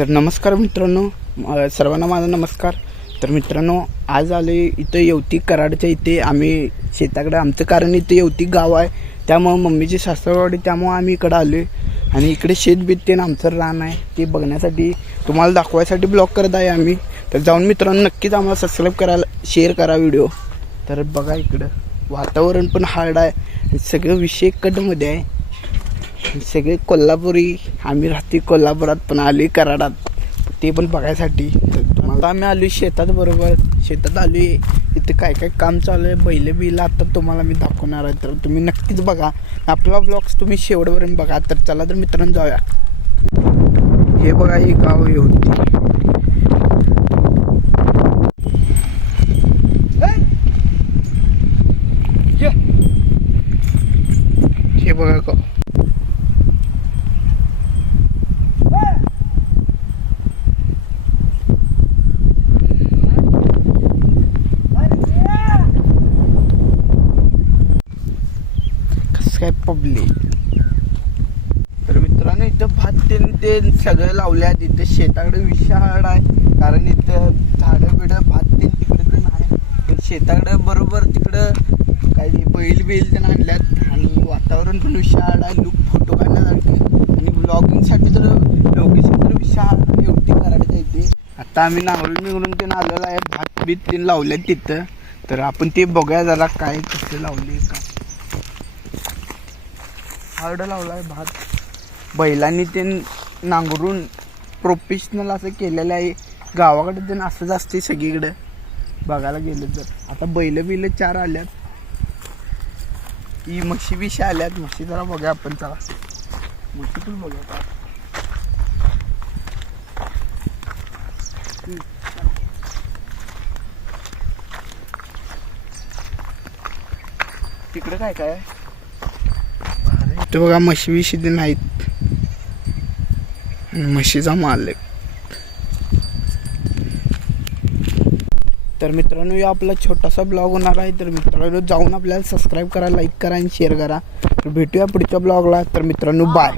तर नमस्कार मित्रांनो. सर्वांना माझा नमस्कार. तर मित्रांनो आज आले इथं येवती कराडच्या इथे. आम्ही शेताकडे आमचं कारण इथं येवती गाव आहे. त्यामुळं मम्मीची सासरवाडी त्यामुळं आम्ही इकडं आलो आहे आणि इकडे शेत ते आमचं रान आहे. ते बघण्यासाठी तुम्हाला दाखवायसाठी ब्लॉग करत आहे आम्ही. तर जाऊन मित्रांनो नक्कीच आम्हाला सबस्क्राईब करायला शेअर करा व्हिडिओ तर बघा इकडं. वातावरण पण हार्ड आहे. सगळं विषय कटमध्ये आहे. सगळे कोल्हापुरी. आम्ही राहते कोल्हापुरात पण आली कराडात. ते पण बघायसाठी. तर तुम्हाला आम्ही आलो शेतात बरोबर. शेतात आलो आहे इथे काय काय काम चालू आहे? बैल बिल आता तुम्हाला मी दाखवणार आहे. तर तुम्ही नक्कीच बघा. आपला ब्लॉग्स तुम्ही शेवटपर्यंत बघा. तर चला तर मित्रांनो जाऊया. हे बघा हे गाव येऊन हे बघा गाव कसं काय पब्लिक तर मित्रांनो इथं भात तेन ते सगळं लावल्यात इथं शेताकडे विशाळ आहे. कारण इथं झाडं बिडं भात ते तिकडे ते नाही पण शेताकडे बरोबर तिकडं काही बैल बैल ते आणल्यात. आणि वातावरण पण विशाळ आहे. लुक फोटो काढण्यासाठी आणि ब्लॉगिंगसाठी तर लोकेशन तर विशाळ एवढी करायला इथे आता आम्ही नावरून निघून ते आलेलं आहे. भात बीत ते लावल्यात तिथं. तर आपण ते बघूया जरा काय कसं लावले का हार्ड लावलाय भात. बैलांनी ते नांगरून प्रोफेशनल असं केलेलं आहे. गावाकडे ते असंच असते सगळीकडे. बघायला गेलं तर. आता बैल बिल चार आल्यात. ही म्हशी बिशी आल्यात. म्हशी जरा बघूया आपण चला. म्हशी पण बघूया. तिकडे काय काय आहे? इथे बघा म्हशी विशी ते नाहीत. म्हशीचा माल आहे. तर मित्रांनो या आपला छोटासा ब्लॉग होणार आहे. तर मित्रांनो जाऊन आपल्याला सबस्क्राईब करा लाईक करा आणि शेअर करा. तर भेटूया पुढच्या ब्लॉगला. तर मित्रांनो बाय